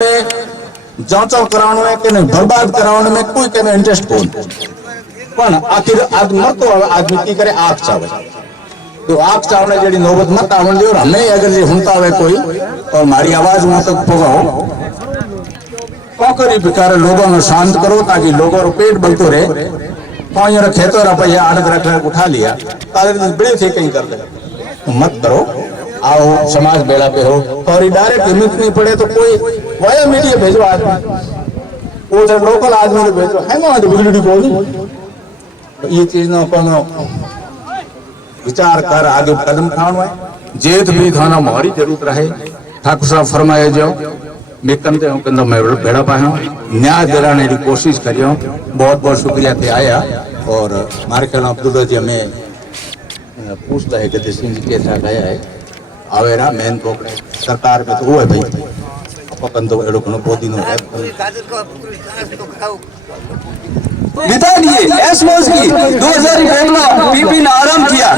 जांचो कराने में के बर्बाद कराने में कोई के इंटरेस्ट कोन पण आखिर आज मरतो आदमी की करे आग चावे तो आग चावने जेडी नौबत मत आवण दियो हमें अगर जे हुनता होवे कोई और मारी आवाज वहां तक पहुंचाओ कोकरी बेकार लोगों में शांत करो ताकि लोगों रो पेट बलतो रहे पानी रे खेतो रा भैया आड़ रख उठा लिया तारे बड़े थे कहीं कर दे मत करो आओ समाज बेड़ा पे हो और डायरेक्ट हिम्मत नहीं पड़े तो कोई वाया मीडिया भेजो आदमी वो जब लोकल आदमी को भेजो है ना बिगड़ी को ये चीज ना अपन विचार कर आगे कदम उठाना है जेत भी थाना मारी जरूरत रहे ठाकुर साहब फरमाए जो मैं कंदे हूं कंदो मैं बेड़ा पाया न्याय दिलाने की कोशिश करियो बहुत बहुत शुक्रिया थे आया और मारे ख्याल अब्दुल्ला जी हमें पूछता है कि सिंह जी के साथ आया है आवेरा मेन तो सरकार में तो वो है भाई अपन तो एडो कोनो पोदी नो है बिता दिए एस मौज की 2000 बोगला पीपी ने आराम किया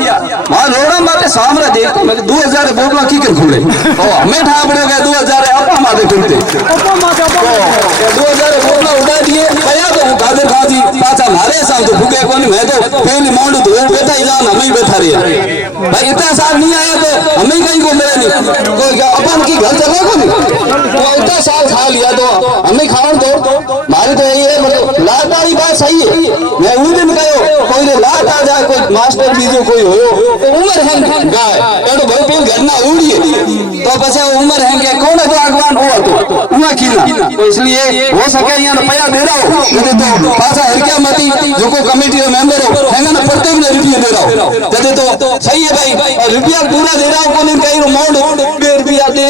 वहां रोड़ा मारे सामने देखो मैं 2000 बोगला की कर घूमे ओ हमें ठाबड़े गए 2000 अपा मारे घूमते अपा मारे 2000 बोगला उड़ा दिए भैया तो गादर खाजी पाछा मारे साम तो भूखे कोनी मैं तो पहले मोंड तो बैठा ही जान हमें बैठा रहे भाई इतना साल नहीं आया तो हमें कहीं को मिला नहीं कोई अपन की घर चला को नहीं वो इतना साल खा लिया तो हमें खान दो मारे तो ये मतलब लाटारी बात सही है मैं उन दिन कहो कोई ने लाट आ जाए कोई मास्टर बीजो कोई होयो तो उम्र है गाय एडो भाई पेन घरना उड़ी तो पछे उम्र है के कौन तो आगवान हो तो उमा कीना तो इसलिए हो सके यहां रुपया दे रहा हो जदे तो पासा हरक्या मती जो को कमेटी रो मेंबर हो हैंगा ना प्रत्येक ने रुपया दे रहा हो जदे तो सही है भाई और रुपया पूरा दे रहा हो कोने कई मोड रुपया दे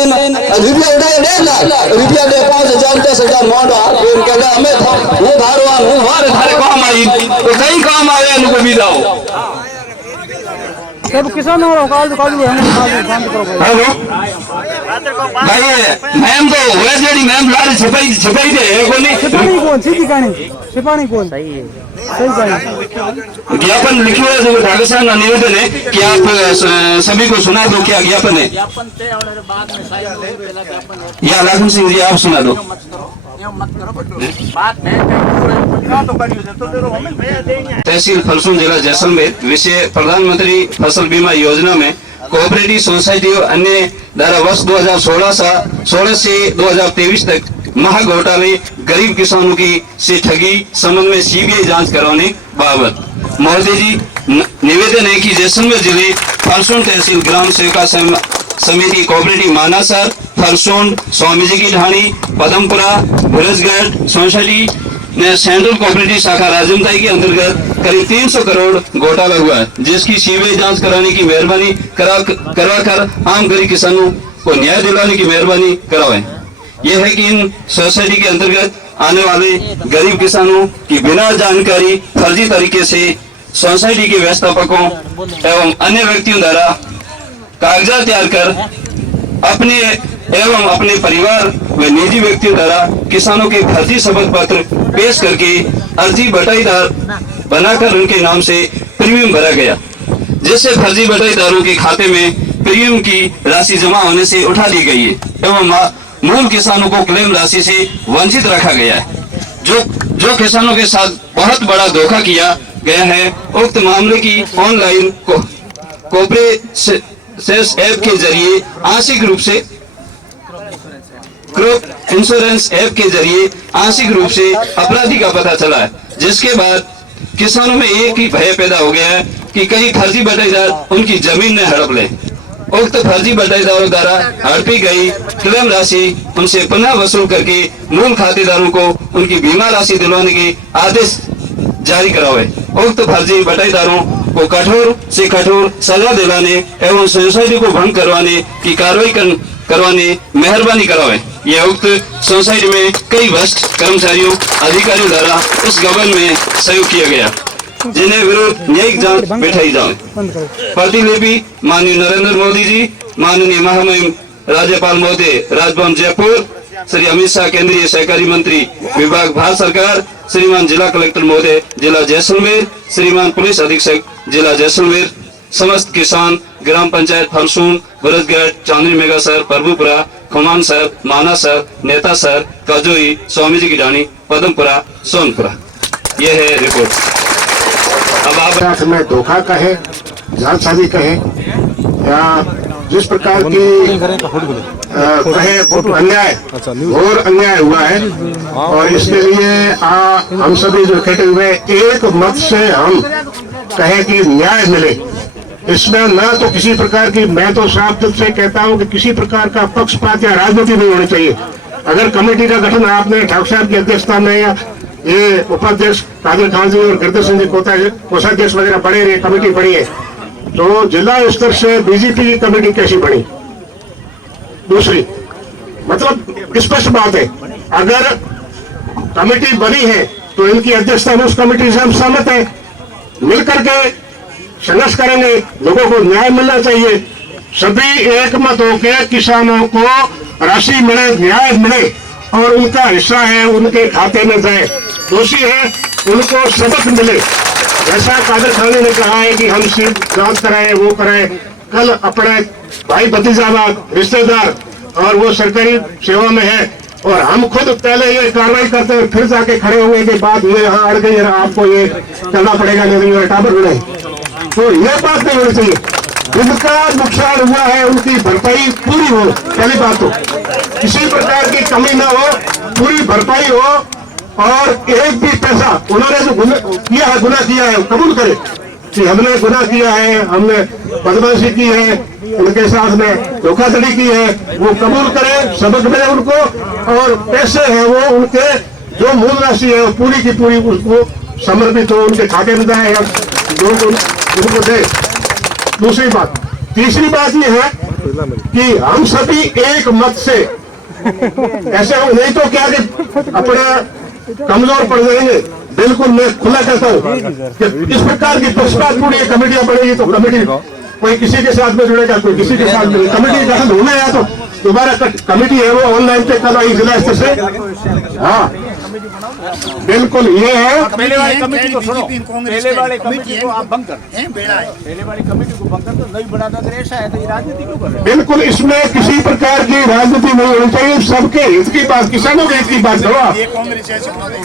रुपया उड़ाए दे रुपया दे 5000 10000 मोड पेन के हमें वो धारवान वो हमारे काम आई तो कई काम आए उनको भी जाओ सब किसान हो काल बंद करो हेलो भाई मैम तो हुए जेडी मैम लारे छपाई दे कोनी सिपाही कौन सीधी कहानी सिपाही कौन सही कहानी ज्ञापन लिखे हुए जो कागजात का निवेदन है कि आप सभी को सुना दो क्या ज्ञापन है या लाखन सिंह जी आप सुना दो तहसील फलसून जिला जैसलमेर विषय प्रधानमंत्री फसल बीमा योजना में कोऑपरेटिव सोसाइटी और अन्य धारा वर्ष 2016 से 2023 तक महा घोटाले गरीब किसानों की से ठगी संबंध में सीबीआई जांच करवाने बाबत महोदय जी निवेदन है कि जैसलमेर जिले फलसून तहसील ग्राम सेविका समिति कोऑपरेटिव मानासर फलसून स्वामी जी की ढाणी पदमपुरा बुरजगढ़ सोसाइटी ने सेंट्रल कोऑपरेटिव शाखा राजमताई के अंतर्गत करीब 300 करोड़ घोटाला हुआ है जिसकी सीबीआई जांच कराने की मेहरबानी करवाकर आम गरीब किसानों को न्याय दिलाने की मेहरबानी करावे। यह है कि इन सोसाइटी के अंतर्गत आने वाले गरीब किसानों की बिना जानकारी फर्जी तरीके से सोसाइटी के व्यवस्थापकों एवं अन्य व्यक्तियों द्वारा कागजात तैयार कर अपने परिवार व निजी व्यक्तियों द्वारा किसानों के फर्जी शपथ पत्र पेश करके अर्जी बटाईदार बनाकर उनके नाम से प्रीमियम भरा गया जिससे फर्जी बटाईदारों के खाते में प्रीमियम की राशि जमा होने से उठा ली गई है एवं मूल किसानों को क्लेम राशि से वंचित रखा गया है। जो किसानों के साथ बहुत बड़ा धोखा किया गया है उक्त मामले की ऑनलाइन कोऑपरेटिव ऐप के जरिए आंशिक रूप से क्रॉप इंश्योरेंस ऐप के जरिए आंशिक रूप से अपराधी का पता चला है जिसके बाद किसानों में एक ही भय पैदा हो गया है कि कहीं फर्जी बटाईदार उनकी जमीन न हड़प ले। उक्त फर्जी बटाईदारों द्वारा हड़पी गई क्लेम राशि उनसे पुनः वसूल करके मूल खातेदारों को उनकी बीमा राशि दिलवाने के आदेश जारी करावे। उक्त फर्जी बटाईदारों को कठोर से कठोर सजा दिलाने एवं सोसाइटी को भंग करवाने की कार्रवाई करवाने मेहरबानी करावे। यह उक्त सोसाइटी में कई भ्रष्ट कर्मचारियों अधिकारियों द्वारा उस गबन में सहयोग किया गया जिन्हें विरोध न्यायिक जांच बैठाई जाए। प्रतिलिपि माननीय नरेंद्र मोदी जी, माननीय महामहिम राज्यपाल महोदय राजभवन जयपुर, श्री अमित शाह केंद्रीय सहकारी मंत्री विभाग भारत सरकार, श्रीमान जिला कलेक्टर महोदय जिला जैसलमेर, श्रीमान पुलिस अधीक्षक जिला जैसलमेर, समस्त किसान, ग्राम पंचायत फलसून, बुरजगढ़, चांदनी मेगासर, प्रभुपुरा, खुमान सर, माना सर, नेता सर, कजोई, स्वामी जी की डाणी, पदमपुरा, सोनपुरा। ये है रिपोर्ट। अब आप में धोखा कहे, जालसाजी कहे या जिस प्रकार की कहे अन्याय और अन्याय हुआ है, और इसके लिए हम सभी जो इकट्ठे हुए एक मत से हम कहे कि न्याय मिले। इसमें न तो किसी प्रकार की, मैं तो साफ दिल से कहता हूं कि किसी प्रकार का पक्षपात या राजनीति नहीं होनी चाहिए। अगर कमेटी का गठन आपने ठाकुर साहब की अध्यक्षता में या ये उपाध्यक्ष कादिर खान जी और गिरधर सिंह जी कोषाध्यक्ष वगैरह बड़े रहे, कमेटी बड़ी है, तो जिला स्तर से बीजेपी की कमेटी कैसी बनी? दूसरी मतलब स्पष्ट बात है, अगर कमेटी बनी है तो इनकी अध्यक्षता में उस कमेटी से हम सहमत है, मिलकर के संघर्ष करेंगे, लोगों को न्याय मिलना चाहिए। सभी एक मत होकर किसानों को राशि मिले, न्याय मिले और उनका हिस्सा है उनके खाते में जाए। दूसरी है उनको सबक मिले। जैसा कादिर खान ने कहा है कि हम सिर्फ जांच कराए, वो कराए, कल अपने भाई भतीजा रिश्तेदार और वो सरकारी सेवा में है और हम खुद पहले ये कार्रवाई करते हैं, फिर जाके खड़े हुए के बाद ये यहाँ अड़ गई, आपको ये करना पड़ेगा, नहीं टाबर मिले, तो ये बात नहीं होनी चाहिए। जिनका नुकसान हुआ है उनकी भरपाई पूरी हो, पहली बात तो किसी प्रकार की कमी ना हो, पूरी भरपाई हो और एक भी पैसा उन्होंने जो किया है, गुनाह किया है, कबूल करे कि हमने गुनाह किया है, हमने बदमाशी की है, उनके साथ में धोखाधड़ी की है, वो कबूल करे, सबक मिले उनको और पैसे हैं वो उनके जो मूल राशि है पूरी की पूरी उसको समर्पित हो, उनके खाते में जाए या लोग उनको दे। दूसरी बात, तीसरी बात ये है कि हम सभी एक मत से ऐसे हो, नहीं तो क्या कि अपने कमजोर पड़ जाएंगे। बिल्कुल मैं खुला कहता हूँ कि इस प्रकार की पक्षपातपूर्ण कमेटियां बनेगी तो कमेटी कोई किसी के साथ में जुड़ेगा, कोई किसी के साथ में, कमेटी गठन होना है तो दोबारा कमेटी है वो ऑनलाइन पे कल आई जिला स्तर से। हाँ बिल्कुल ये है, पहले वाली कमेटी को सुनो, पहले वाली कमेटी को आप भंग कर, पहले वाली कमेटी को भंग कर तो नहीं बनाता, अगर ऐसा है तो ये राजनीति क्यों कर रहे हैं? बिल्कुल इसमें किसी प्रकार की राजनीति नहीं होनी चाहिए, सबके हित की बात, किसानों के हित की बात करो आप।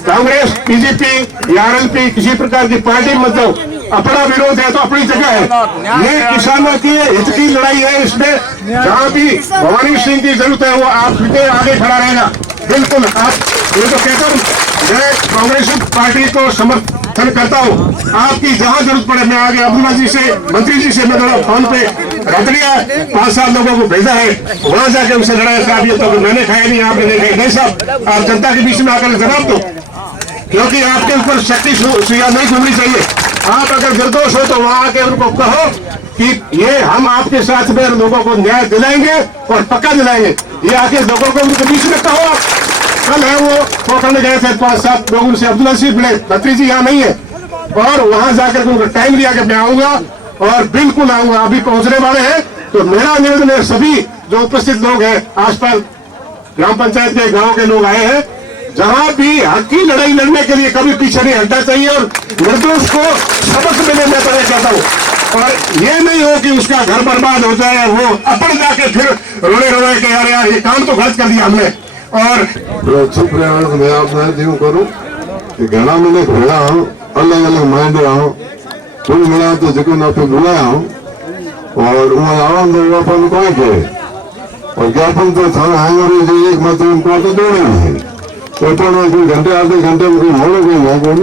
कांग्रेस, बीजेपी या आरएलपी किसी प्रकार की पार्टी मत दो, अपना विरोध है तो अपनी जगह है, ये किसानों की हित की लड़ाई है। इसमें जहाँ भी भवानी सिंह की जरूरत है वो आपके आगे खड़ा रहेगा। बिल्कुल आप, ये तो कहता हूँ मैं कांग्रेस पार्टी को समर्थन करता हूँ, आपकी जहाँ जरूरत पड़े मैं आगे अब्दुल्ला जी से, मंत्री जी से मैं फोन पे रख लिया, 5-7 लोगों को भेजा है, वहां जाके उनसे लड़ाई साहब ये तो मैंने खाया नहीं, आपने नहीं खाया। नहीं साहब, आप जनता के बीच में आकर जवाब दो, क्योंकि आपके ऊपर शक्ति सुइया नहीं घूमनी चाहिए। आप अगर निर्दोष हो तो वहां आके उनको कहो कि ये हम आपके साथ में लोगों को न्याय दिलाएंगे और पक्का दिलाएंगे। ये आके लोगों को उनके बीच में कहो। कल है वो पोखरने गए थे 5-7 लोग, उनसे अब्दुल्ला सिंह मिले, मंत्री जी यहाँ नहीं है, और वहां जाकर उनको टाइम दिया कि मैं आऊंगा और बिल्कुल आऊंगा, अभी पहुंचने वाले हैं। तो मेरा निवेदन है सभी जो उपस्थित लोग हैं, आसपास ग्राम पंचायत के गाँव के लोग आए हैं, जहां भी हक की लड़ाई लड़ने के लिए कभी पीछे नहीं हटना चाहिए और निर्दोष को सबक मिले, मैं तो ये कहता हूँ। और ये नहीं हो कि उसका घर बर्बाद हो जाए, वो अपन जाके फिर रोने रोने के यार ये काम तो गलत कर दिया हमने। और चुप रहा मैं आपने जीव करूं कि घना मैंने भेड़ा हूं, अलग अलग माइंड हूं, कुल मिला तो जिको ना पे बुलाया हूं और वहां आवाम तो अपन कोई के और ज्ञापन तो था हैंगर जो एक मत उनको तो दौड़े है तो कोई घंटे आधे घंटे में कोई मोड़ो कोई ना कोई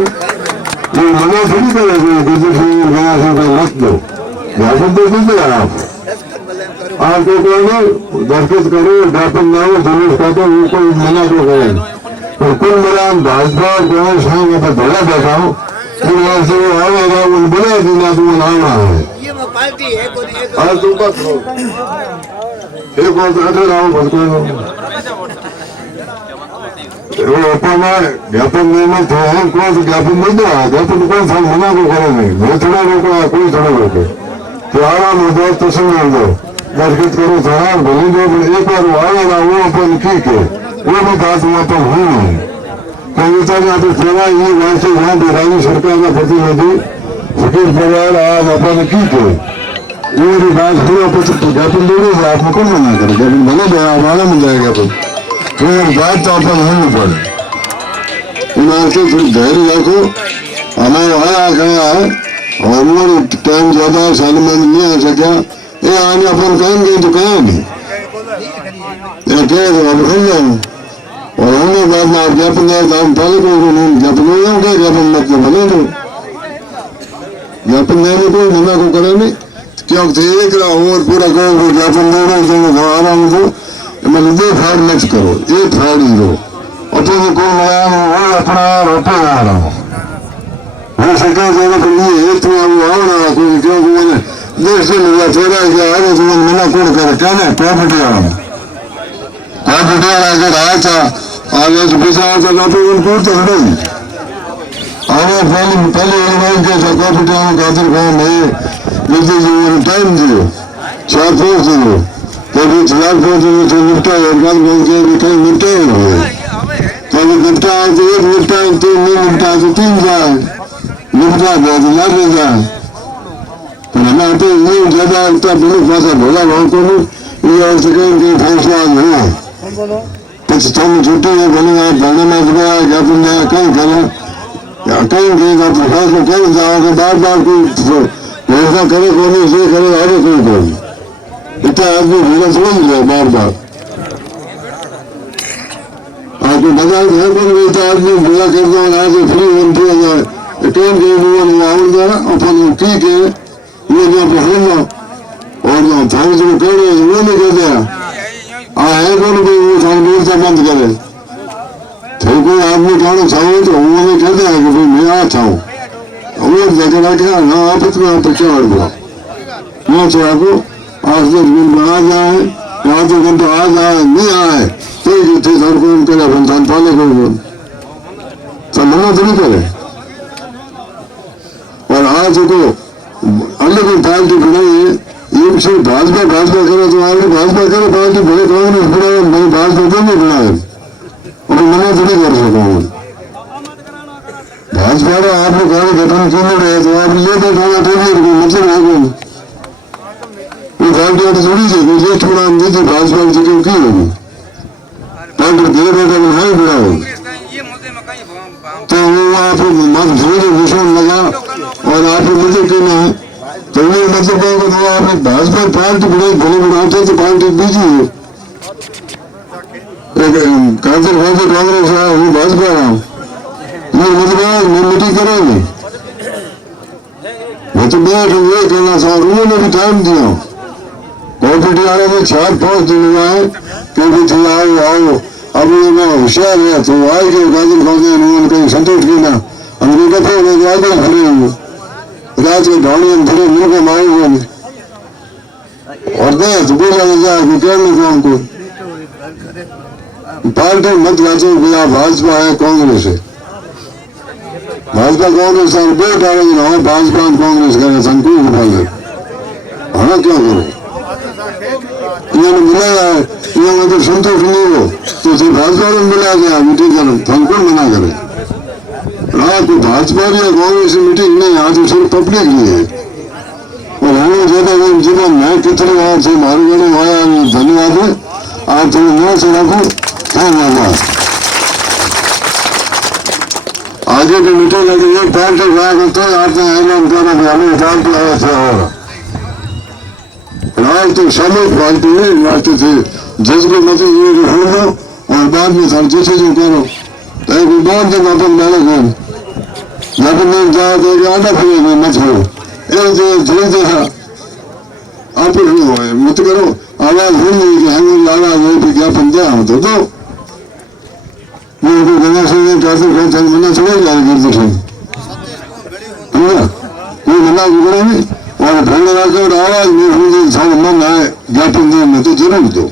ये मना थोड़ी करेगा गुजर से गया से कोई मत दो ज्ञापन तो दीजिए आपको कोई दरख्त करो, ज्ञापन ना हो, जुलूस कर दो, उनको मना तो करें। तो कुल मिला भाजपा और कांग्रेस है मैं तो धड़ा बैठा हूँ, फिर वहां से वो आएगा उन बुला देना तो वो आना है आज तुम बात करो एक बार अठे रहो भटको वो अपना ज्ञापन निर्मित है, कौन सा ज्ञापन नहीं दो, ज्ञापन कौन सा मना को करे नहीं, मैं थोड़ा रोका कोई थोड़ा रोके तो आराम हो जाओ तो समझ दो दरख्त करो था भले जो एक बार वो आएगा वो अपन ठीक है, वो भी बात वहाँ पर हुई नहीं। कहीं यहाँ पे सेवा ये वहाँ से वहाँ राज्य सरकार का प्रतिनिधि फकीर परिवार आज अपन ठीक है वो भी बात हुआ तो ज्ञापन दोगे आपको कौन मना करे? ज्ञापन बने जाए हमारा मिल जाएगा फिर बात तो आपको नहीं पड़े। से थोड़ी धैर्य रखो। हमारे आया गया है और वो टाइम ज्यादा साल में नहीं आ सका। ये आने अपन कहेंगे तो कहेंगे ये कहे तो अब खल जाए और हमने बाद में आप ज्ञापन दिया तो हम पहले को नहीं ज्ञापन नहीं होगा। ज्ञापन मतलब बने दो ज्ञापन देने को मना को करे नहीं क्योंकि एक और पूरा करो ज्ञापन देना आराम को मतलब दो फ्रॉड मत करो। ये फ्रॉड ही दो अपने को वो अपना रोटे आ रहा हो सके तो ये तो आओ कोई क्योंकि मैंने देश से मिला तेरा क्या है तो मना कौन करे क्या ना प्रॉपर्टी वाला अगर आया था आगे तो पीछा आता ना तो उनको तो हटोगी आगे पहले के प्रॉपर्टी वालों खातिर काम है जल्दी टाइम दियो 4 फोर्स दियो कभी 4 फोर्स तो निपटा और बात बोल के कहीं निपटे हुए कभी निपटा तो 1 निपटा 3 नहीं निपटा तो 3 जाए निपटा दे तो लग जाए पर हमें तो ये ज्यादा इतना बड़ी भाषा बोला वहाँ को ये और सेकंड की फैसला हुआ कुछ तुम छुट्टी है बनेगा पढ़ने में तुम्हारा ज्ञापन जाए कहीं करो या कहीं कहीं का फैसला कहीं जाओगे बार कोई फैसला करे कौन से करे आगे कोई कौन इतना आदमी भीड़ समझ लो बार आपको बता दें कौन इतना आदमी भीड़ा कर दो आज फ्री बनती हो जाए कहीं कहीं आउट जाए अपन ठीक है वो जो पहनना और जो थाने से करे वो नहीं कर दिया है कौन भी वो थाने से बंद करे थे कोई आदमी खाना चाहो तो वो नहीं कर दिया कि भाई मैं आ चाहूँ वो जगह रखे ना आप इतना आप क्या हो गया मैं चाहूँ आज 10 मिनट में आ जाए या 2 घंटे आ जाए नहीं आए तो जितने सर को करे अपन पाले को सब मना तो नहीं करे और आज को अलग पार्टी बनाई है ये सिर्फ भाजपा करे तो आगे भाजपा करे पार्टी बड़े कांग्रेस बनाए मैं भाजपा तो नहीं बनाए और मना तो नहीं कर सकूँ भाजपा का आपने कार्य गठन क्यों रहे तो आप ले बैठाना चाहिए मतलब है वो पार्टी तो थोड़ी सी ये थोड़ा नहीं थी भाजपा की क्यों की होगी पार्टी धीरे बैठा बनाए बड़ा होगी तो वो आप मत धीरे विषम लगा और आप मुझे कहना है तो ये मतलब है कि आप भाजपा पार्टी भले बनाते तो पार्टी बीजी है कांग्रेस है वो भाजपा है ये मतलब मैं मीटिंग करेंगे वो तो बैठ ये कहना था उन्होंने भी टाइम दिया कॉम्पिटी वाले में 4-5 दिन हुआ है क्योंकि आओ अब ये मैं होशियार है तो आए के गाजर खाते उन्होंने कहीं संतोष किया अमेरिका थे उन्हें आगे खड़े हुए रात के ढाणी खड़े मुंह को मारेंगे और दे तो बोला जाए कहने को हमको पार्टी मत लाचो बिना भाजपा है कांग्रेस है भाजपा कांग्रेस और दो डाले हमें भाजपा कांग्रेस करे संकुल फल हमें क्या करो इन्होंने मिलाया है ये मतलब संतोष नहीं हो तो सिर्फ भाजपा ने मिला गया मीटिंग करो संकुल मना करे रात को भाजपा या कांग्रेस मीटिंग नहीं आज तो सिर्फ पब्लिक नहीं है और हमें ज्यादा जीवन मैं कितने बार से मारे गए आया धन्यवाद है आप थोड़ी नया से रखो धन्यवाद आगे की मीटिंग लगी एक पार्टी क्या करते हैं आपने ऐलान करा कि हमें पार्टी ऐसा होगा राज तो सामूहिक पार्टी नहीं लाते थे जिसको मतलब ये हो लो और बाद में सर जैसे जो करो तो एक बार जब अपन डाले गए जब नहीं जाए तो एक आधा फिर मत हो एक धीरे धीरे आप मत करो आवाज हो नहीं कि हमें लाला वो विज्ञापन दिया हो तो दो वो गणेश ने कहते मना चले जाए गिरते थे कोई मना गुजरा नहीं और भंग रखे और आवाज में सब मन आए ज्ञापन देने तो जरूर दो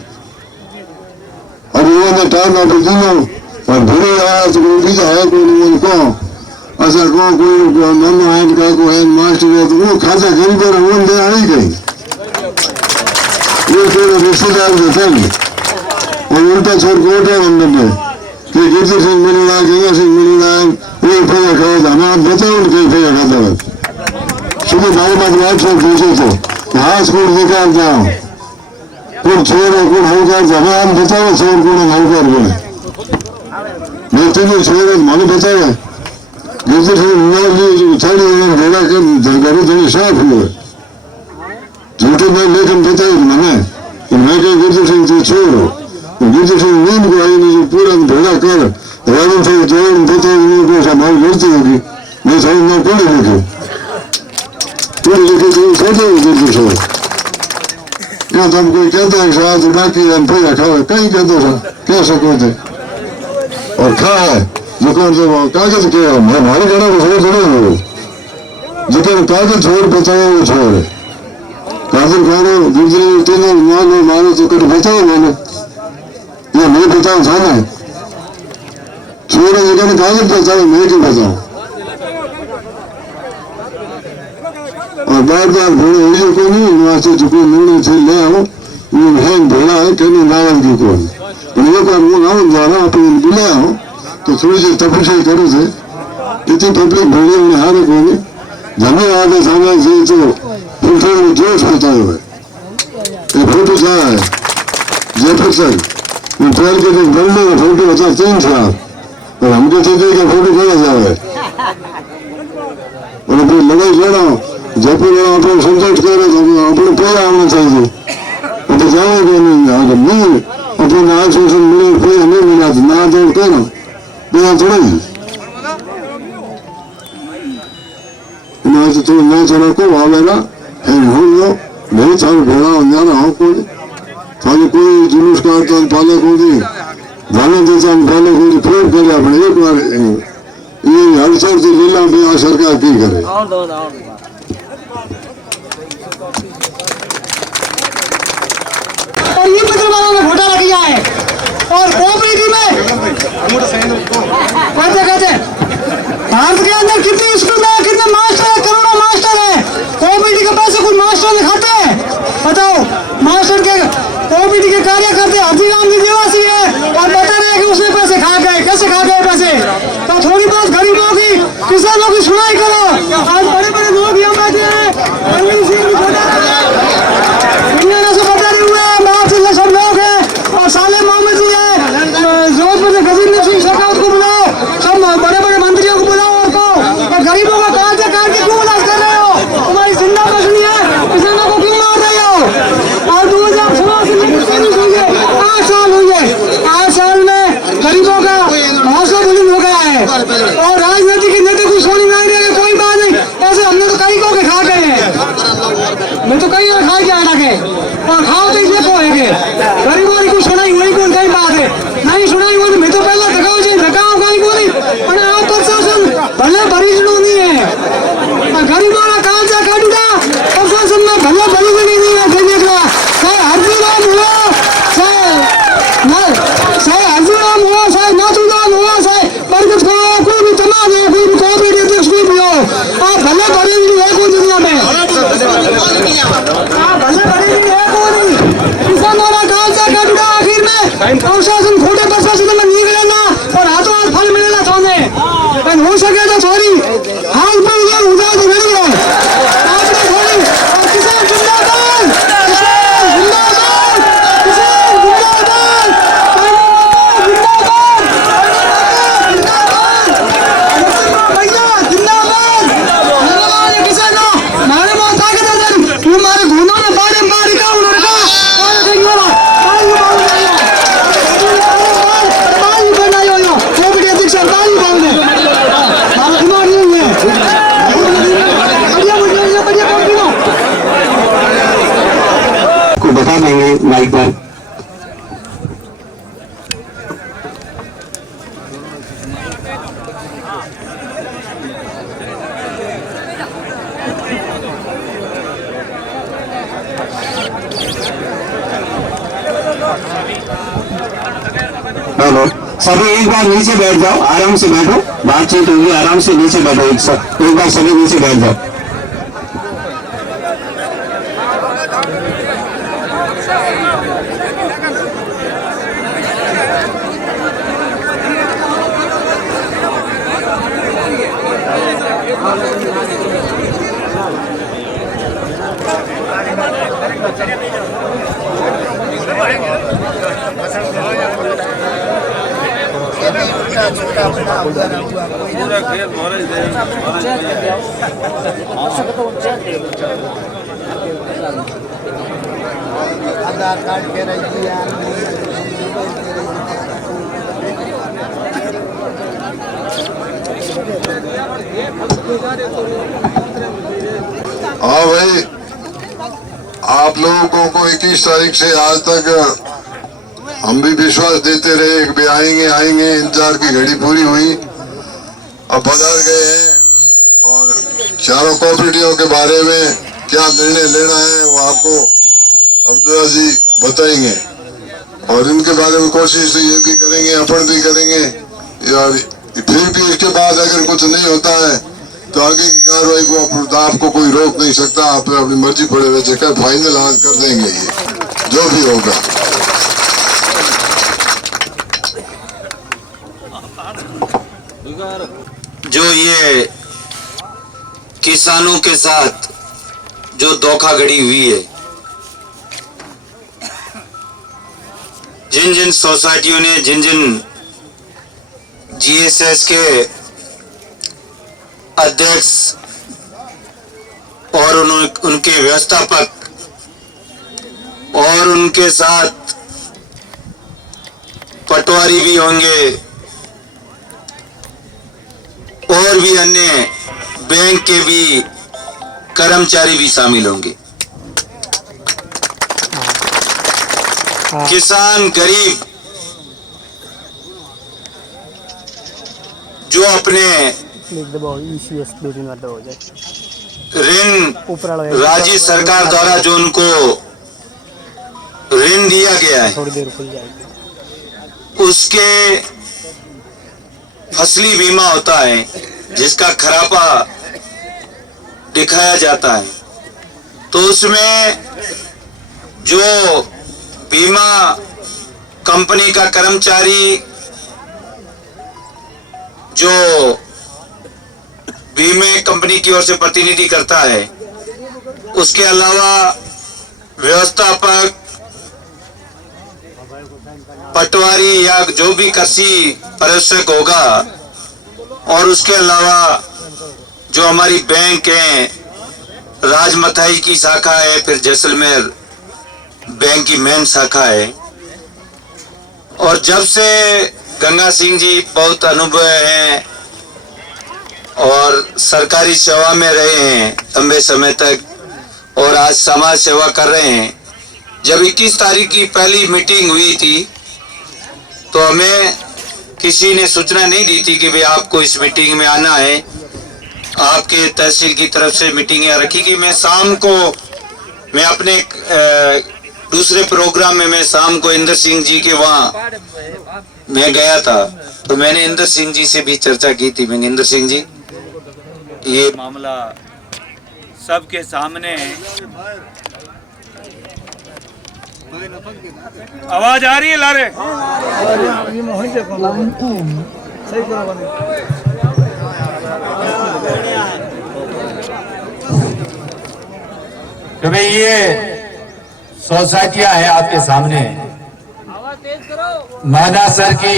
और उन्होंने टाइम आप दिलो और भरे आया तो कोई है कोई उनको ऐसा कोई नॉन हैंड का कोई हैंड मास्टर है तो वो खासा गरीब है वो दे आई गई ये कोई रिश्तेदार देते हैं और उल्टा छोड़ कोट है हमने कि गिरते सिंह मिल रहा है गंगा सिंह मिल रहा है वो पैसा खाया था हमें आप बताओ उनके पैसा खाता है सुबह 12 बात से पूछे थे घास कूड़ निकाल जाओ कौन छोर है कौन होकर हमें हम बताओ छोर कौन होकर बोले मैं तुझे छोर मन बताया जैसे छाड़ी भेड़ा कर घर थोड़ी साफ हुए झूठे में लेकिन बताया मैंने मैं क्या गुरु सिंह तू छोड़ो गुरु सिंह नींद को आई नहीं पूरा भेड़ा कर राजन से जोड़ बताया समाज बढ़ती होगी मैं समझ में पढ़े लिखे पढ़े लिखे तो सोचो गुरु सिंह क्या तुम कोई कहता है शायद बाकी हम फिर रखा है कहीं कहते था कह सको थे और खा है दुकान से कागज के हमारे घरों को छोड़ थोड़े हो जितने कागज छोड़ बताओ वो छोड़ कागज खाने दूसरे तीनों मानो मानो तो कुछ बताओ मैंने ये मैं बताऊँ था ना छोड़े जितने कागज बताओ मैं क्यों बताऊँ और बार बार भेड़े उड़ियों को नहीं वहाँ से जो निर्णय से ले आओ ये है भेड़ा है कहने नाराज की कौन ये बार वो आओ जाना आप बुलाया हो तो थोड़ी सी तपस्या करो थे इतनी पब्लिक भेड़े उन्हें हारे को नहीं जमे आगे सामने से तो फिर थोड़ा जोश होता है ये फोटो क्या है जयपुर सर वो पहल के दिन बंदे का फोटो होता 3 साल और हमको तो देखा फोटो कहा जाए और फिर लड़ाई लड़ा जयपुर में अपने संकट करे तो अपने पैदा आना चाहिए तो जाओगे नहीं नहीं अपने आश्वासन मिले पैदा नहीं मिला तो ना दौड़ करो बिना थोड़ा ही ना तो तुम ना थोड़ा को आवेगा है हो लो नहीं थारे भेड़ा हो जाना हो कोई थारे कोई जुलूस काटता पाले को दी जाने देता पाले को दी फिर करे अपने एक बार ये हलचल से लीला भी आ सरकार की करे और ये मुसलमानों ने घोटाला किया है और कोऑपरेटिव में कहते भारत के अंदर कितने स्कूल है कितने मास्टर है करोड़ों मास्टर है कोऑपरेटिव के पैसे कुछ मास्टर ने खाते हैं बताओ मास्टर के कोऑपरेटिव के कार्यकर्ते हल्दीराम निवासी है और बता रहे हैं कि उसने पैसे खा गए कैसे खा गए पैसे तो थोड़ी बहुत गरीबों की किसानों की सुनाई करो आज बड़े बड़े लोग यहाँ बैठे हैं सब लोग हैं और साले मोहम्मद जी है जोधपुर से गजीर सिंह सरकार को बुलाओ सब बड़े बड़े मंत्रियों को बुलाओ और गरीबों को काट के क्यों इलाज कर रहे हो तुम्हारी जिंदा बचनी है किसानों को क्यों मार रहे हो और 2016 से लेकर 8 साल हुई है 8 साल में गरीबों का हौसला बुलंद हो गया है और राजनीति के नेता को सोनी मांग रहे कोई बात नहीं ऐसे हमने तो कई को खा गए हैं मैं तो कई खा के आटा के और खाओ तो इसलिए कोएंगे गरीबों को सुनाई वही कौन कई बात है नहीं सुनाई वो मैं तो पहले धकाओ जी धकाओ कहीं बोली पर आप प्रशासन भले भरी नहीं है गरीबों का कहाँ जा काटूगा प्रशासन में भले भरी भी नहीं है देने का चाहे हरजीराम हुआ चाहे हरजीराम हुआ चाहे नाथूराम हुआ चाहे बरगद को कोई भी तमाम है कोई भी कोऑपरेटिव अध्यक्ष कोई भी हो आप भले भरी नहीं है कोई दुनिया में आप भले भरी नहीं है आखिर में प्रशासन खोटे प्रशासन में नहीं मिलेगा और हाथों हाथ फल मिलेगा सोने हो सके तो थोड़ी हाथ पर उधर उधर तो मिल गए आपने थोड़ी और किसान जिंदाबाद किसान जिंदाबाद किसान जिंदाबाद भैया जिंदाबाद हमारे किसानों हमारे बहुत ताकत है हमारे घूमों में बारे बारे का उन्होंने कहा को बता देंगे माइक पर हेलो सभी एक बार नीचे बैठ जाओ आराम से बैठो बातचीत होगी आराम से नीचे बैठो एक बार सभी नीचे बैठ जाओ आधार कार्ड के रही हाँ भाई, आप लोगों को 21 तारीख से आज तक हम भी विश्वास देते रहे कि आएंगे आएंगे, इंतजार की घड़ी पूरी हुई, अब बाजार गए हैं और चारों कोऑपरेटिवों के बारे में क्या निर्णय लेना है वो आपको अब्दुल्ला जी बताएंगे और इनके बारे में कोशिश ये भी करेंगे, अपन भी करेंगे यार। फिर भी इसके बाद अगर कुछ नहीं होता है तो आगे की कार्रवाई को आपको कोई रोक नहीं सकता। आप अपनी मर्जी पड़े हुए जगह फाइनल आज कर देंगे, ये जो भी होगा। जो ये किसानों के साथ जो धोखाधड़ी हुई है, जिन जिन सोसाइटियों ने, जिन जिन जीएसएस के अध्यक्ष और उनके व्यवस्थापक और उनके साथ पटवारी भी होंगे और भी अन्य बैंक के भी कर्मचारी भी शामिल होंगे। किसान गरीब जो अपने ऋण राज्य सरकार द्वारा जो उनको ऋण दिया गया है, उसके फसली बीमा होता है जिसका खराबा दिखाया जाता है, तो उसमें जो बीमा कंपनी का कर्मचारी जो बीमे कंपनी की ओर से प्रतिनिधि करता है, उसके अलावा व्यवस्थापक, पटवारी या जो भी कृषि पर्यवेक्षक होगा, और उसके अलावा जो हमारी बैंक है, राजमथाई की शाखा है, फिर जैसलमेर बैंक की मेन शाखा है। और जब से गंगा सिंह जी बहुत अनुभव हैं और सरकारी सेवा में रहे हैं लंबे समय तक और आज समाज सेवा कर रहे हैं, जब 21 तारीख की पहली मीटिंग हुई थी तो हमें किसी ने सूचना नहीं दी थी कि भाई आपको इस मीटिंग में आना है। आपके तहसील की तरफ से मीटिंगें रखी कि मैं शाम को, मैं अपने दूसरे प्रोग्राम में मैं शाम को इंदर सिंह जी के वहाँ मैं गया था, तो मैंने इंदर सिंह जी से भी चर्चा की थी। मैंने इंदर सिंह जी, ये मामला सबके सामने, आवाज आ रही है लारे? कि भाई ये सोसाइटियां हैं आपके सामने, मानासर की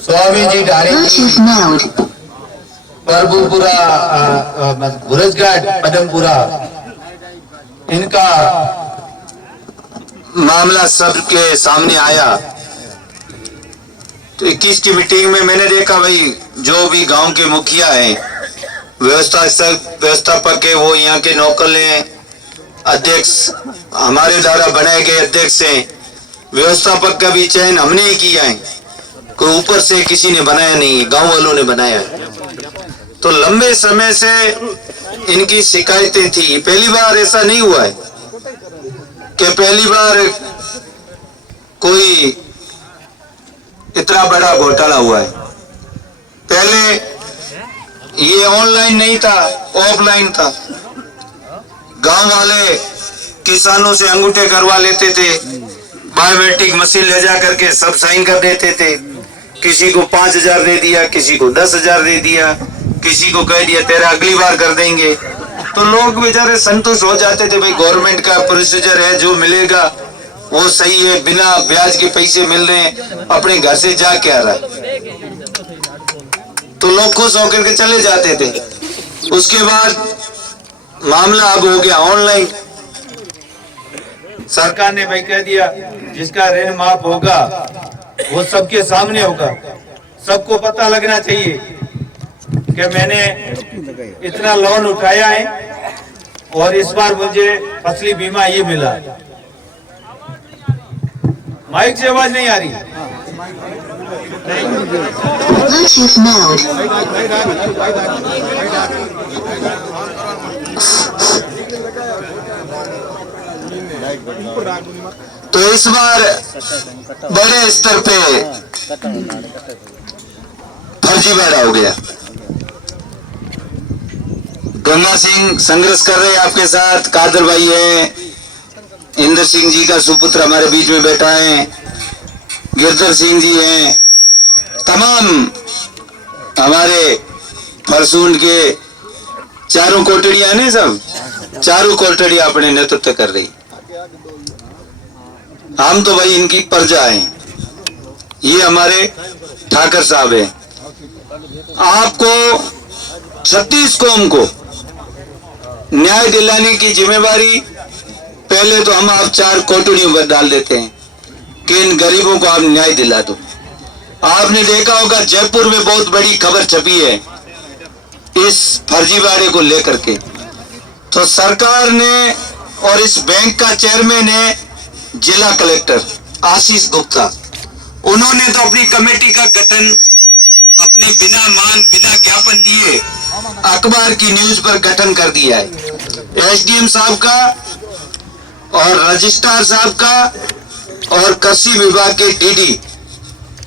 स्वामी जी ढाणी, प्रभुपुरा, बुरजघाट, पदमपुरा, इनका मामला सबके सामने आया। तो 21 की मीटिंग में मैंने देखा भाई जो भी गांव के मुखिया हैं, व्यवस्थापक है, वो यहाँ के नौकर हैं, अध्यक्ष हमारे द्वारा बनाए गए अध्यक्ष हैं, व्यवस्थापक का भी चयन हमने ही किया है, कोई ऊपर से किसी ने बनाया नहीं है, गांव वालों ने बनाया है। तो लंबे समय से इनकी शिकायतें थी। पहली बार ऐसा नहीं हुआ है कि पहली बार कोई इतना बड़ा घोटाला हुआ है। पहले ये ऑनलाइन नहीं था, ऑफलाइन था। गांव वाले किसानों से अंगूठे करवा लेते थे, बायोमेट्रिक मशीन ले जा करके सब साइन कर देते थे। किसी को 5,000 दे दिया, किसी को 10,000 दे दिया, किसी को कह दिया तेरा अगली बार कर देंगे। तो लोग बेचारे संतुष्ट हो जाते थे, भाई गवर्नमेंट का प्रोसीजर है, जो मिलेगा वो सही है, बिना ब्याज के पैसे मिल रहे हैं, अपने घर से जा के आ रहा है, तो लोग खुश होकर के चले जाते थे। उसके बाद मामला अब हो गया ऑनलाइन। सरकार ने भाई कह दिया जिसका ऋण माफ होगा वो सबके सामने होगा, सबको पता लगना चाहिए कि मैंने इतना लोन उठाया है और इस बार मुझे फसली बीमा ये मिला। माइक से आवाज नहीं आ रही। तो इस बार बड़े स्तर पे फर्जीवाड़ा हो गया। गंगा सिंह संघर्ष कर रहे हैं आपके साथ, कादर भाई है, इंद्र सिंह जी का सुपुत्र हमारे बीच में बैठा है, गिरधर सिंह जी हैं, तमाम हमारे फरसून के चारों कोटड़ियां ने, सब चारों कोटड़ियां अपने नेतृत्व कर रही। हम तो भाई इनकी प्रजा हैं। ये हमारे ठाकर साहब हैं। आपको 36 कौम को न्याय दिलाने की जिम्मेवारी पहले तो हम आप 4 कोटड़ियों पर डाल देते हैं कि इन गरीबों को आप न्याय दिला दो। आपने देखा होगा जयपुर में बहुत बड़ी खबर छपी है इस फर्जीवाड़े को लेकर के। तो सरकार ने और इस बैंक का चेयरमैन है जिला कलेक्टर आशीष गुप्ता, उन्होंने तो अपनी कमेटी का गठन अपने बिना मान बिना ज्ञापन दिए अखबार की न्यूज पर गठन कर दिया है। एसडीएम साहब का और रजिस्ट्रार साहब का और कृषि विभाग के डीडी,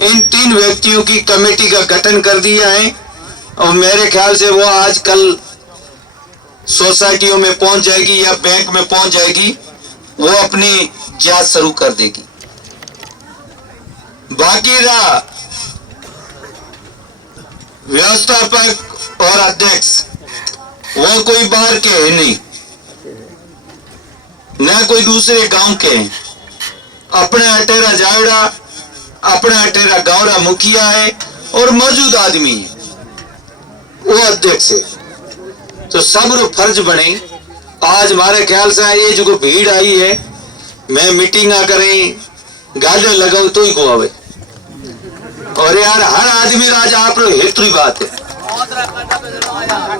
इन 3 व्यक्तियों की कमेटी का गठन कर दिया है। और मेरे ख्याल से वो आजकल सोसाइटियों में पहुंच जाएगी या बैंक में पहुंच जाएगी, वो अपनी जांच शुरू कर देगी। बाकी रहा व्यवस्थापक और अध्यक्ष, वो कोई बाहर के है नहीं, न कोई दूसरे गांव के हैं, अपने अटेरा जावड़ा, अपना अटेरा गावड़ा मुखिया है और मौजूद आदमी है, वो अध्यक्ष है। तो सब फर्ज बने। आज हमारे ख्याल से ये जो भीड़ आई है, मैं मीटिंग करें गाले लगाऊ तो ही को आवे। और यार हर आदमी आज आप लोग हेतु बात है।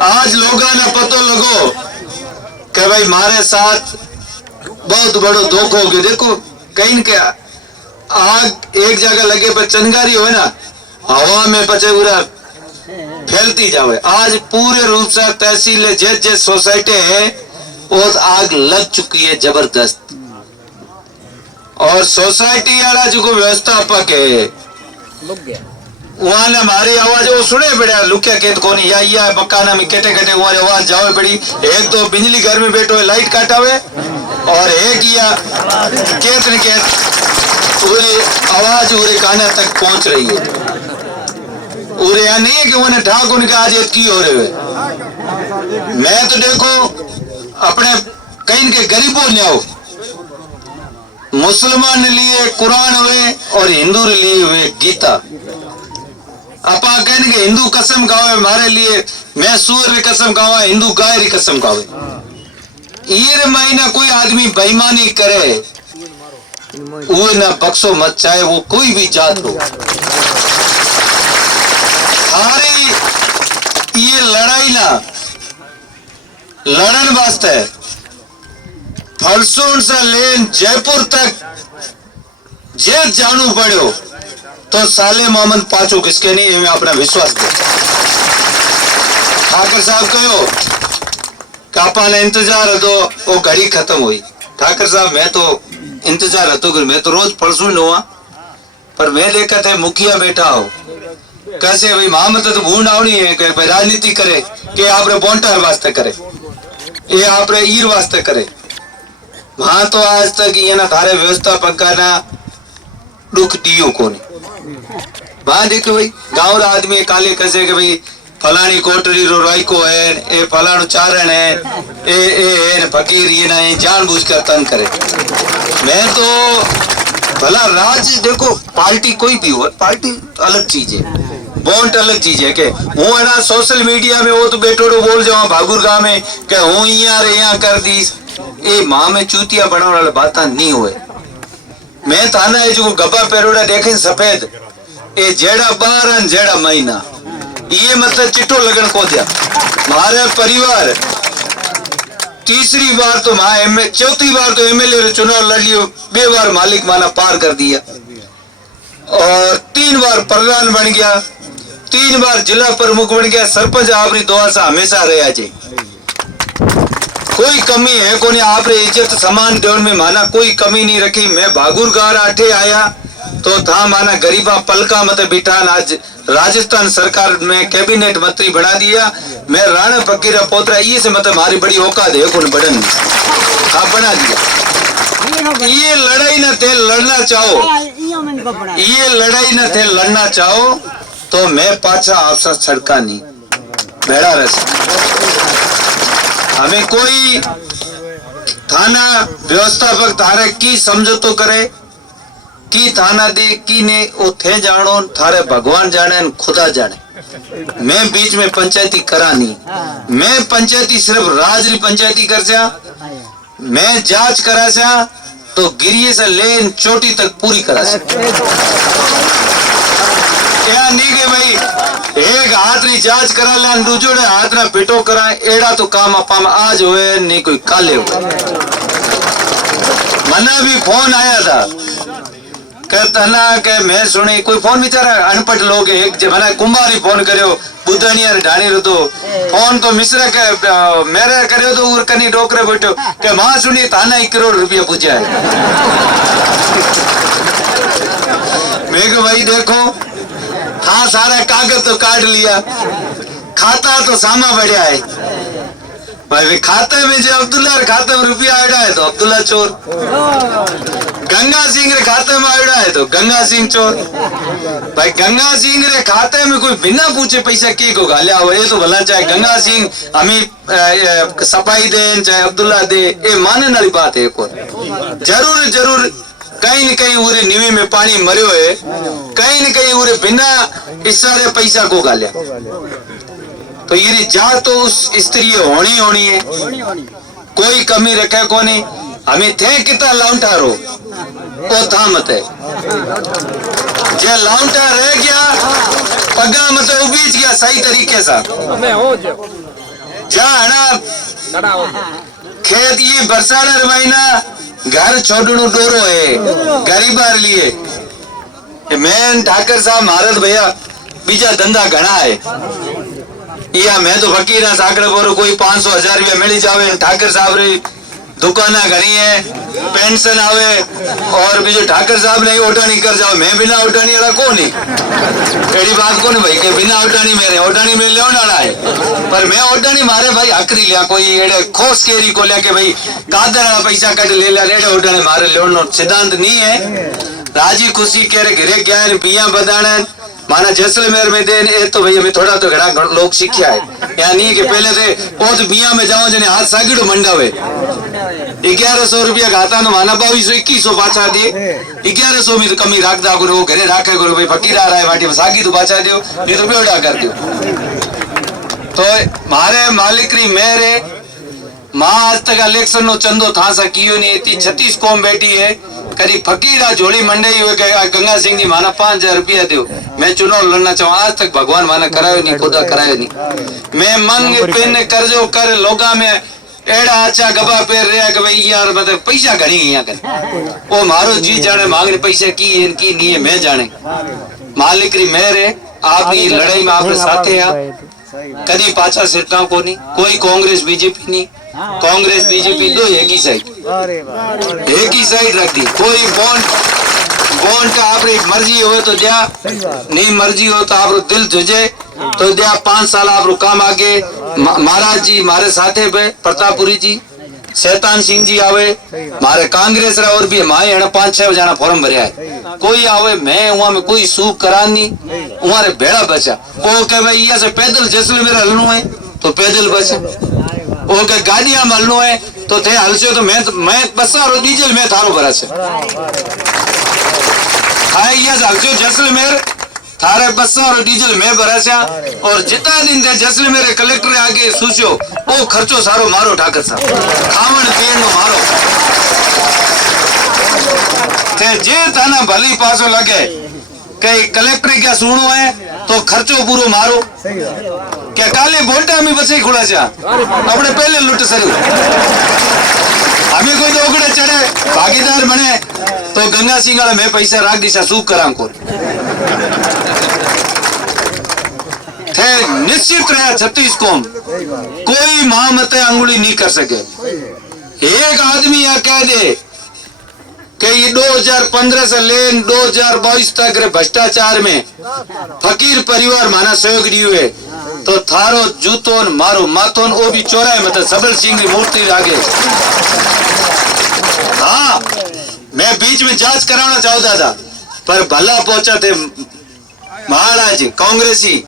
आज लोगों ने पता लगो कि भाई हमारे साथ बहुत बड़ो धोखा हो गया। देखो कहीं क्या आग एक जगह लगे पर चनगारी हो ना, हवा में पचे पूरा फैलती जावे। आज पूरे रूप से तहसील जे सोसाइटी है वो आग लग चुकी है जबरदस्त। और सोसाइटी वाला जो व्यवस्थापक है वहां ने हमारी आवाज वो सुने पड़ा लुकिया केत कोनी या मकाना में केटे केटे हमारी आवाज जावे पड़ी। एक तो बिजली घर में बैठो लाइट काटावे और एक या केत न केत पूरी आवाज पूरे काना तक पहुंच रही है। और यहाँ नहीं है कि उन्हें ठाक उनके आज की हो रहे हुए। मैं तो देखो अपने कहीं के गरीबों ने आओ, मुसलमान ने लिए कुरान हुए और हिंदू ने लिए हुए गीता। अपा कहने के हिंदू कसम खावे हमारे लिए, मैं सूर की कसम खावा, हिंदू गाय की कसम खावे। ये महीना कोई आदमी बेईमानी करे वो ना बख्शो मत, चाहे वो कोई भी जात हो। सारी ये लड़ाई ना लड़न वास्ते फलसून से लेन जयपुर तक जे जानू पड़ो तो साले मोहम्मद पाचो किसके नहीं, हमें अपना विश्वास दे। ठाकर साहब कहो कापा ने इंतजार तो वो घड़ी खत्म हुई। ठाकर साहब मैं तो इंतजार हतो, मैं तो रोज फलसून हुआ, पर मैं देखा थे मुखिया बैठा हो कैसे भाई मोहम्मद तो भून आवनी है कि भाई राजनीति करे कि आपने बोंटार वास्ते करे, ये आपने ईर वास्ते करे। वहां तो आज तक ये ना थारे व्यवस्थापक का ना दुख दियो को नहीं। वहां देखो भाई गाँव आदमी काले कैसे कि भाई फलानी कोटरी रो राई को है, ए फलानु चारण है, ए फकीर ये ना जानबूझकर तंग करे। मैं तो भला राज देखो, पार्टी कोई भी हो, पार्टी अलग चीज है, बॉन्ड अलग चीज है। के हूँ है ना सोशल मीडिया में वो तो बेटोड़ो बोल जाओ भागुर गांव में के हूँ यहाँ कर दी, ये माँ में चूतिया बनाने वाला बात नहीं हुए। मैं थाना है जो गब्बा पेरोड़ा देखे सफेद, ये जेड़ा 12 जेड़ा महीना, ये मतलब चिट्टो लगन को दिया। हमारे परिवार तीसरी बार तो चौथी बार तो एमएलए चुनाव लड़ लियो, 2 बार मालिक माना पार कर दिया और 3 बार प्रधान बन गया, 3 बार जिला प्रमुख बन गया। सरपंच आपरी दुआ से हमेशा रहा जी, कोई कमी है कोनी, आपरे इज्जत सम्मान देवन में माना कोई कमी नहीं रखी। मैं भागुर गार आठे आया तो था माना गरीबा पलका मत बिठान, आज राजस्थान सरकार में कैबिनेट मंत्री बना दिया। मैं राणा फकीरा पोतरा ये से मतलब हमारी बड़ी औकात है कौन बड़न आप बना दिया। ये लड़ाई न थे लड़ना चाहो, ये लड़ाई न थे लड़ना चाहो तो मैं पाछा आपसा छड़का नहीं भेड़ा रस। हमें कोई थाना व्यवस्थापक थारे की समझौतो करे की थाना दे की ने वो थे जानो, थारे भगवान जाने खुदा जाने। मैं बीच में पंचायती करा नहीं, मैं पंचायती सिर्फ राजरी पंचायती कर जा, मैं जांच करा जा तो गिरिये से लेन चोटी तक पूरी करा जा। क्या नहीं के भाई एक हाथ री जांच करा ला दूजो ने हाथ ना पिटो करा, एड़ा तो काम अपाम आज हुए नहीं कोई काले हुए। मना भी फोन आया था कहता ना के मैं सुनी कोई फोन बेचारा अनपढ़ लोग एक जमाना कुंभारी फोन करियो बुद्धनी और ढाणी रो तो फोन तो मिश्रा के मेरे करियो तो उर कनी डोकरे बैठो के मां सुनी थाना 1 करोड़ रुपया पूछा है। मैं को भाई देखो हाँ सारा कागज तो काट लिया, खाता तो सामा बढ़िया है भाई, खाते में जो अब्दुल्ला खाते में रुपया आड़ा है तो अब्दुल्ला चोर, गंगा सिंह रे खाते में आड़ा है तो गंगा सिंह चोर। भाई गंगा सिंह रे खाते में कोई बिना पूछे पैसा की को गालिया हो, ये तो भला चाहे गंगा सिंह हमें सफाई दे चाहे अब्दुल्ला दे, ये मानने वाली बात है। जरूर जरूर कहीं न कहीं उरे नीवी में पानी मरियो है, कहीं न कहीं उरे बिना इशारे पैसा को गालिया, तो ये जा तो उस स्त्री होनी है, कोई कमी रखे को नहीं। हमें थे कितना लाउंटा रो वो था मत है, जे लाउंटा रह गया पगा मत उबीच गया सही तरीके से जा ना खेत। ये बरसात महीना घर छोड़ू डोरो है गरीबार लिए। मैं ठाकर साहब महाराज भैया बीजा धंधा घना है, या मैं तो फकीर साकड़े बोरो कोई 500-1000 रुपया मिली जावे, ठाकर साहब री दुकाना घनी है, पेंशन आवे और बीजो ठाकर साहब ने ओटानी कर जाओ, मैं बिना ओटानी वाला कौन है एडी बात कौन भाई के बिना ओटानी मेरे ओटानी में लेने वाला है, पर मैं ओटानी मारे भाई आखरी लिया कोई एडे खोस केरी को लिया के भाई कादर वाला पैसा कट ले लिया एडे ओटानी मारे लेनो सिद्धांत नहीं है। राजी खुशी के घरे गया पिया बदाने माना जैसलमेर में दे ए तो भैया मैं थोड़ा तो घड़ा लोग सीखा है, यहाँ नहीं कि पहले थे बहुत बिया में जाओ जने हाथ सागिड़ो मंडावे 1100 रुपया खाता तो माना 2200-2100 पाछा दे, 1100 में तो कमी राख दा करो घरे राखे करो भाई फकीर आ रहा है वाटी में सागी तो पाछा दियो नहीं तो बेड़ा कर दियो। तो मारे मालिक री मेरे मां आज तक इलेक्शन नो चंदो था सकियो नहीं, इतनी 36 कौम बैठी है करी फकीरा झोली मंडई हुए गंगा सिंह जी माना 5000 रुपया दो, मैं चुनाव लड़ना चाहूँ आज तक भगवान माना करायो नहीं, खुदा करायो नहीं। मैं मंग पिन कर्जो कर लोगा में एड़ा अच्छा गबा पेर रहा कि भाई यार मतलब पैसा घनी यहाँ कर वो मारो जी जाने मांगने पैसा की इनकी नहीं है मैं जाने मालिक री मेहर है। आप ये लड़ाई में आपके साथ है कभी पाछा सिरता को नहीं, कोई कांग्रेस बीजेपी नहीं, कांग्रेस बीजेपी दो एक ही साइड रख दी। कोई बॉन्ड का आप मर्जी हो तो दिया, नहीं मर्जी हो तो आप दिल जुझे तो दिया 5 साल आप काम आगे। महाराज जी मारे साथे पे प्रतापपुरी जी शैतान सिंह जी आवे मारे कांग्रेस रा और भी माए 5-6 जना फॉर्म भरया है कोई आवे मैं वहां में कोई सूख करानी हमारे भेड़ा बचा वो कहे भाई यहाँ से पैदल जैसलमेर हलनू है तो पैदल बचा वो कहे गाड़ियां मलनू है तो थे हलसे तो मैं बसा और डीजल में थारो भरा छे हाय यहाँ से हलसे जैसलमेर थारे बसा और डीजल में भरा छे और जितना दिन थे जैसलमेर कलेक्टर आगे सूचो वो खर्चो सारो मारो ठाकर सा खावण पीण नो मारो ते जे थाना भली पासो लगे कई कलेक्टर क्या सुनो है तो खर्चो पूरो मारो क्या काले बोलटा में बचे खुड़ा जा अपने पहले लुट सरू हमें कोई दोगड़े चढ़े भागीदार बने तो गंगा सिंह में पैसा राख दिशा सूख करा को थे निश्चित रहा छत्तीस कौम कोई महामते अंगुली नहीं कर सके एक आदमी यह कह दे कि ये 2015 से लेन 2022 तक भ्रष्टाचार में फकीर परिवार माना सहयोग दियो है तो थारो जूतोन मारो माथोन वो भी चोराए मतलब सबल सिंह की मूर्ति आगे हाँ मैं बीच में जांच कराना चाहता था पर भला पहुंचा थे महाराज कांग्रेसी